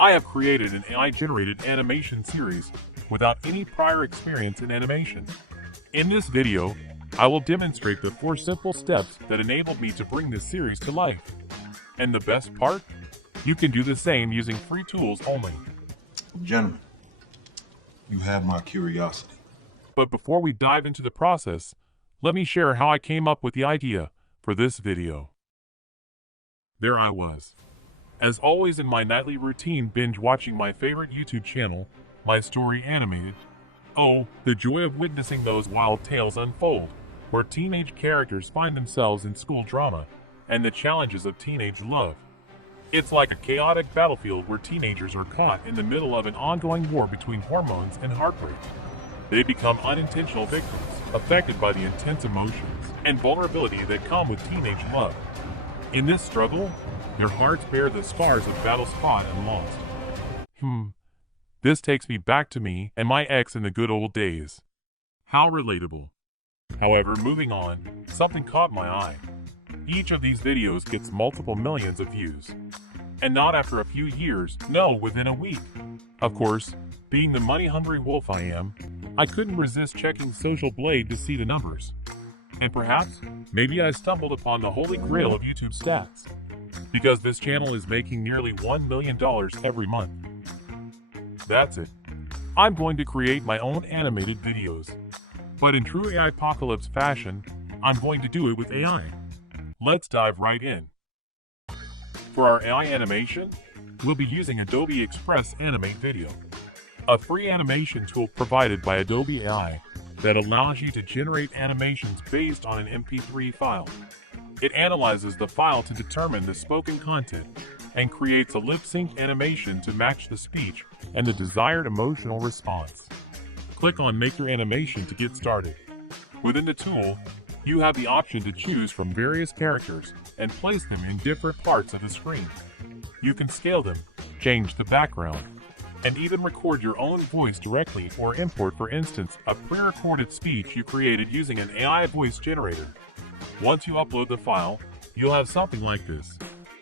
I have created an AI-generated animation series without any prior experience in animation. In this video, I will demonstrate the 4 simple steps that enabled me to bring this series to life. And the best part? You can do the same using free tools only. Gentlemen, you have my curiosity. But before we dive into the process, let me share how I came up with the idea for this video. There I was, as always in my nightly routine, binge watching my favorite YouTube channel, My Story Animated. Oh, the joy of witnessing those wild tales unfold, where teenage characters find themselves in school drama and the challenges of teenage love. It's like a chaotic battlefield where teenagers are caught in the middle of an ongoing war between hormones and heartbreak. They become unintentional victims, affected by the intense emotions and vulnerability that come with teenage love. In this struggle, their hearts bear the scars of battles fought and lost. This takes me back to me and my ex in the good old days. How relatable. However, moving on, something caught my eye. Each of these videos gets multiple millions of views. And not after a few years, no, within a week. Of course, being the money-hungry wolf I am, I couldn't resist checking Social Blade to see the numbers. And perhaps, maybe I stumbled upon the holy grail of YouTube stats. Because this channel is making nearly $1 million every month. That's it. I'm going to create my own animated videos. But in true AI apocalypse fashion, I'm going to do it with AI. Let's dive right in. For our AI animation, we'll be using Adobe Express Animate Video, a free animation tool provided by Adobe AI that allows you to generate animations based on an MP3 file. It analyzes the file to determine the spoken content and creates a lip-sync animation to match the speech and the desired emotional response. Click on Make Your Animation to get started. Within the tool, you have the option to choose from various characters and place them in different parts of the screen. You can scale them, change the background, and even record your own voice directly or import, for instance, a pre-recorded speech you created using an AI voice generator. Once you upload the file, you'll have something like this.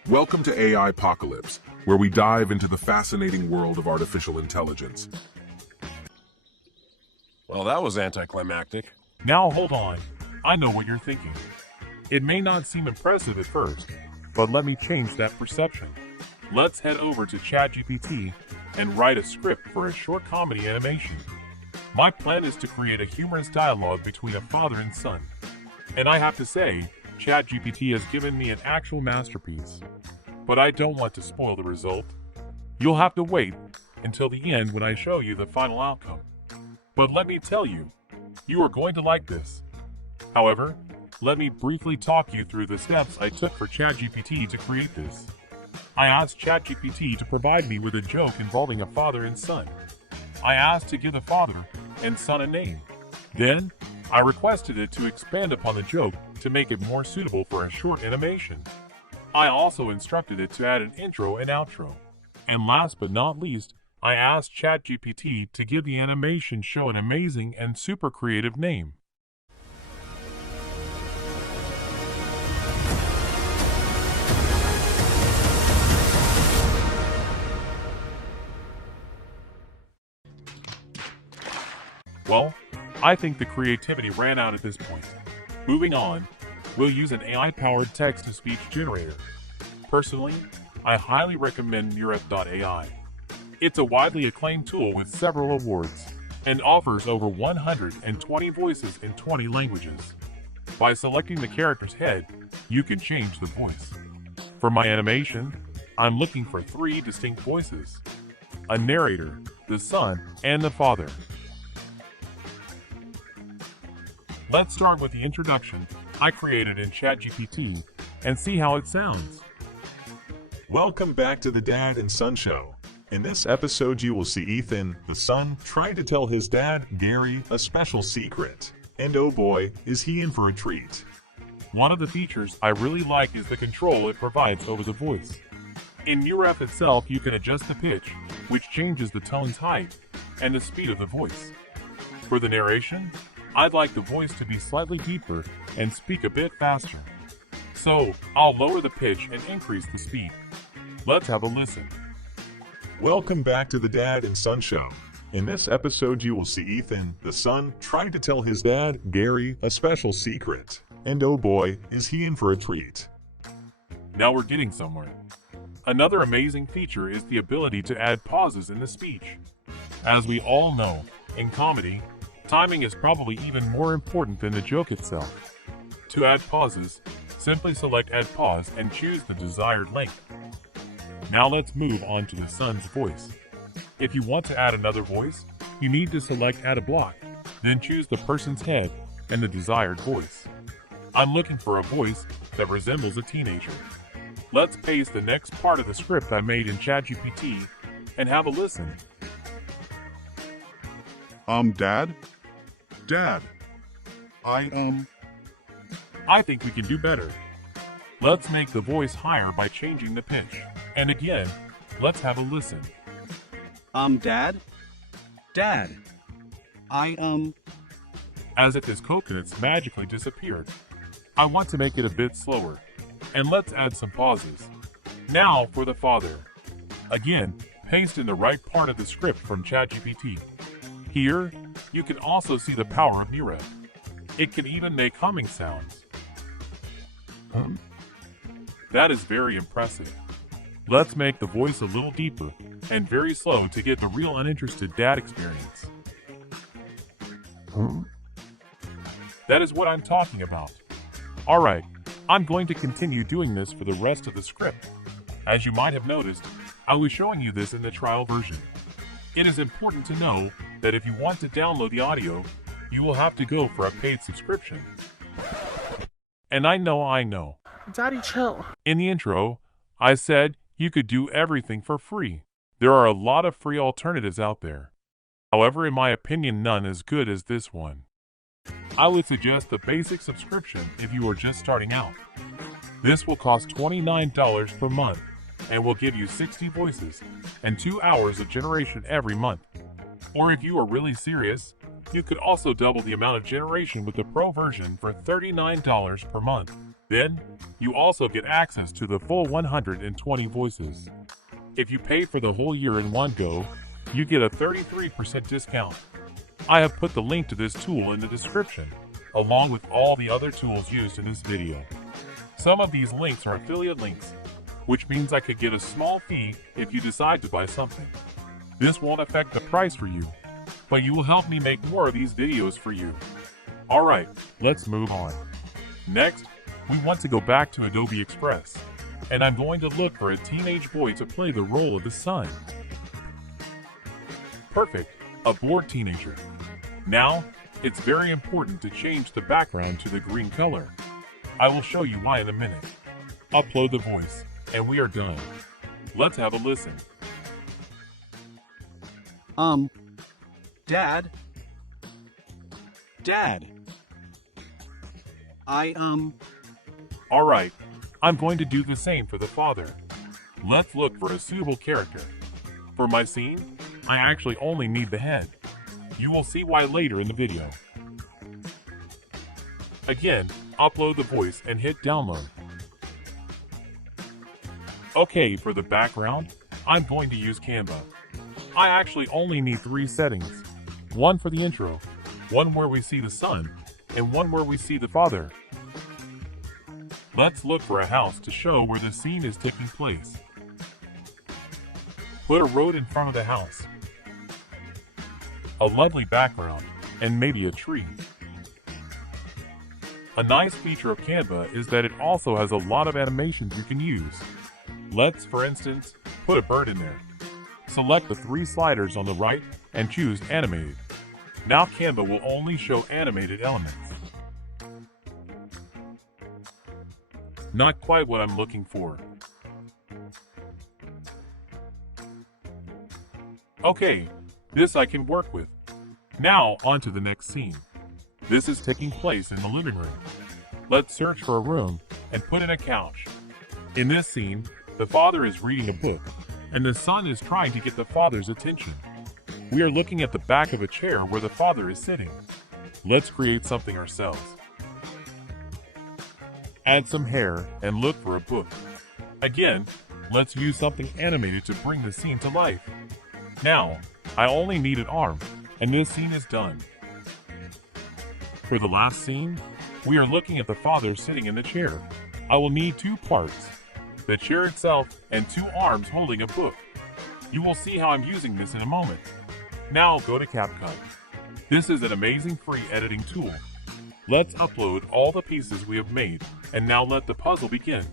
Welcome to AI Apocalypse, where we dive into the fascinating world of artificial intelligence. Well, that was anticlimactic. Now hold on, I know what you're thinking. It may not seem impressive at first, but let me change that perception. Let's head over to ChatGPT and write a script for a short comedy animation. My plan is to create a humorous dialogue between a father and son. And I have to say, ChatGPT has given me an actual masterpiece. But I don't want to spoil the result. You'll have to wait until the end when I show you the final outcome. But let me tell you, you are going to like this. However, let me briefly talk you through the steps I took for ChatGPT to create this. I asked ChatGPT to provide me with a joke involving a father and son. I asked to give the father and son a name. Then, I requested it to expand upon the joke to make it more suitable for a short animation. I also instructed it to add an intro and outro. And last but not least, I asked ChatGPT to give the animation show an amazing and super creative name. Well, I think the creativity ran out at this point. Moving on, we'll use an AI-powered text-to-speech generator. Personally, I highly recommend Murf.ai. It's a widely acclaimed tool with several awards and offers over 120 voices in 20 languages. By selecting the character's head, you can change the voice. For my animation, I'm looking for 3 distinct voices: a narrator, the son, and the father. Let's start with the introduction I created in ChatGPT and see how it sounds. Welcome back to the Dad and Son Show. In this episode, you will see Ethan, the son, trying to tell his dad, Gary, a special secret. And oh boy, is he in for a treat. One of the features I really like is the control it provides over the voice. In Murf itself, you can adjust the pitch, which changes the tone's height and the speed of the voice. For the narration, I'd like the voice to be slightly deeper and speak a bit faster. So, I'll lower the pitch and increase the speed. Let's have a listen. Welcome back to the Dad and Son Show. In this episode, you will see Ethan, the son, trying to tell his dad, Gary, a special secret. And oh boy, is he in for a treat. Now we're getting somewhere. Another amazing feature is the ability to add pauses in the speech. As we all know, in comedy, timing is probably even more important than the joke itself. To add pauses, simply select Add Pause and choose the desired length. Now let's move on to the son's voice. If you want to add another voice, you need to select Add a Block, then choose the person's head and the desired voice. I'm looking for a voice that resembles a teenager. Let's paste the next part of the script I made in ChatGPT and have a listen. Dad? Dad. I think we can do better. Let's make the voice higher by changing the pitch. And again, let's have a listen. Dad? Dad. As if his coconuts magically disappeared. I want to make it a bit slower. And let's add some pauses. Now for the father. Again, paste in the right part of the script from ChatGPT. Here, you can also see the power of Murf. It can even make humming sounds. That is very impressive. Let's make the voice a little deeper and very slow to get the real uninterested dad experience. That is what I'm talking about. Alright, I'm going to continue doing this for the rest of the script. As you might have noticed, I was showing you this in the trial version. It is important to know that if you want to download the audio, you will have to go for a paid subscription. And I know. Daddy, chill. In the intro, I said you could do everything for free. There are a lot of free alternatives out there. However, in my opinion, none as good as this one. I would suggest the basic subscription if you are just starting out. This will cost $29 per month and will give you 60 voices and 2 hours of generation every month. Or if you are really serious, you could also double the amount of generation with the Pro version for $39 per month. Then, you also get access to the full 120 voices. If you pay for the whole year in one go, you get a 33% discount. I have put the link to this tool in the description, along with all the other tools used in this video. Some of these links are affiliate links, which means I could get a small fee if you decide to buy something. This won't affect the price for you, but you will help me make more of these videos for you. Alright, let's move on. Next, we want to go back to Adobe Express, and I'm going to look for a teenage boy to play the role of the son. Perfect, a bored teenager. Now, it's very important to change the background to the green color. I will show you why in a minute. Upload the voice, and we are done. Let's have a listen. Dad? Dad. Alright, I'm going to do the same for the father. Let's look for a suitable character. For my scene, I actually only need the head. You will see why later in the video. Again, upload the voice and hit download. Okay, for the background, I'm going to use Canva. I actually only need 3 settings. One for the intro, one where we see the son, and one where we see the father. Let's look for a house to show where the scene is taking place. Put a road in front of the house, a lovely background, and maybe a tree. A nice feature of Canva is that it also has a lot of animations you can use. Let's, for instance, put a bird in there. Select the 3 sliders on the right and choose Animated. Now Canva will only show animated elements. Not quite what I'm looking for. Okay, this I can work with. Now on to the next scene. This is taking place in the living room. Let's search for a room and put in a couch. In this scene, the father is reading a book, and the son is trying to get the father's attention. We are looking at the back of a chair where the father is sitting. Let's create something ourselves. Add some hair and look for a book. Again, Let's use something animated to bring the scene to life. Now, I only need an arm, and this scene is done. For the last scene, we are looking at the father sitting in the chair. I will need 2 parts, the chair itself and 2 arms holding a book. You will see how I'm using this in a moment. Now go to Capcut. This is an amazing free editing tool. Let's upload all the pieces we have made, and now let the puzzle begin.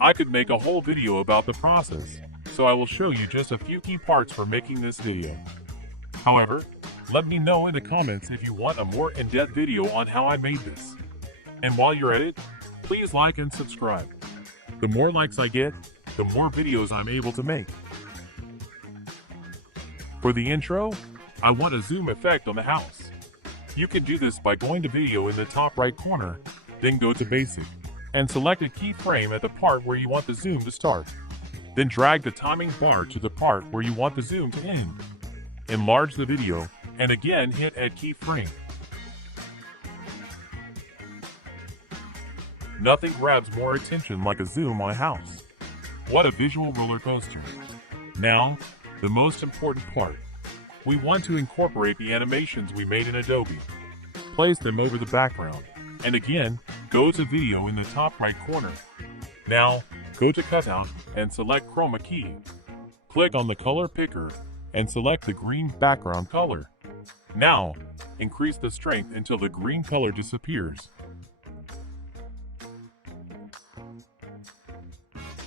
I could make a whole video about the process, so I will show you just a few key parts for making this video. However, let me know in the comments if you want a more in-depth video on how I made this. And while you're at it, please like and subscribe. The more likes I get, the more videos I'm able to make. For the intro, I want a zoom effect on the house. You can do this by going to video in the top right corner, then go to basic, and select a keyframe at the part where you want the zoom to start. Then drag the timing bar to the part where you want the zoom to end. Enlarge the video, and again hit add keyframe. Nothing grabs more attention like a zoom on a house. What a visual roller coaster. Now, the most important part. We want to incorporate the animations we made in Adobe. Place them over the background, and again, go to video in the top right corner. Now, go to Cutout and select Chroma key. Click on the color picker and select the green background color. Now, increase the strength until the green color disappears.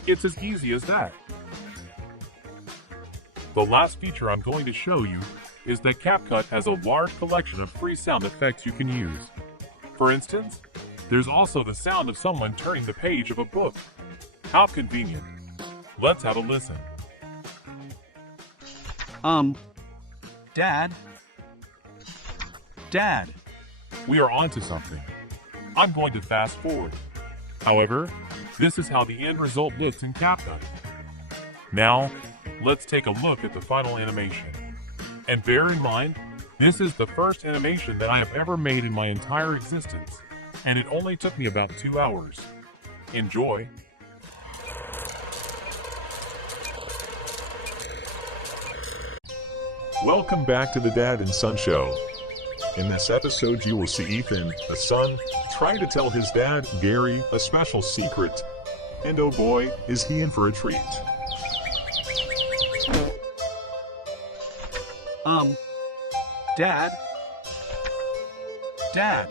It's as easy as that. The last feature I'm going to show you is that Capcut has a large collection of free sound effects you can use. For instance, there's also the sound of someone turning the page of a book. How convenient. Let's have a listen. Dad? Dad? We are onto something. I'm going to fast forward. However, this is how the end result looks in Capcut. Now, let's take a look at the final animation. And bear in mind, this is the first animation that I have ever made in my entire existence, and it only took me about 2 hours. Enjoy! Welcome back to the Dad and Son Show. In this episode, you will see Ethan, the son, try to tell his dad, Gary, a special secret. And oh boy, is he in for a treat. Dad? Dad?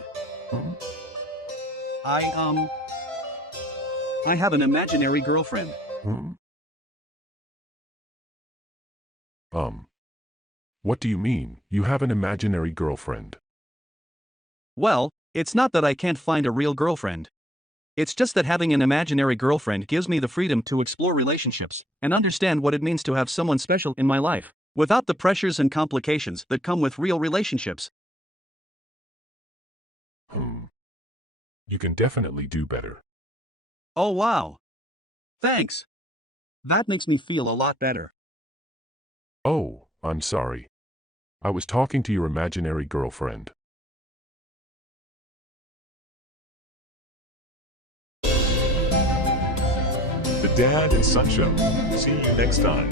I have an imaginary girlfriend. What do you mean, you have an imaginary girlfriend? Well, it's not that I can't find a real girlfriend. It's just that having an imaginary girlfriend gives me the freedom to explore relationships and understand what it means to have someone special in my life, without the pressures and complications that come with real relationships. You can definitely do better. Oh wow. Thanks. That makes me feel a lot better. Oh, I'm sorry. I was talking to your imaginary girlfriend. The Dad and Son Show. See you next time.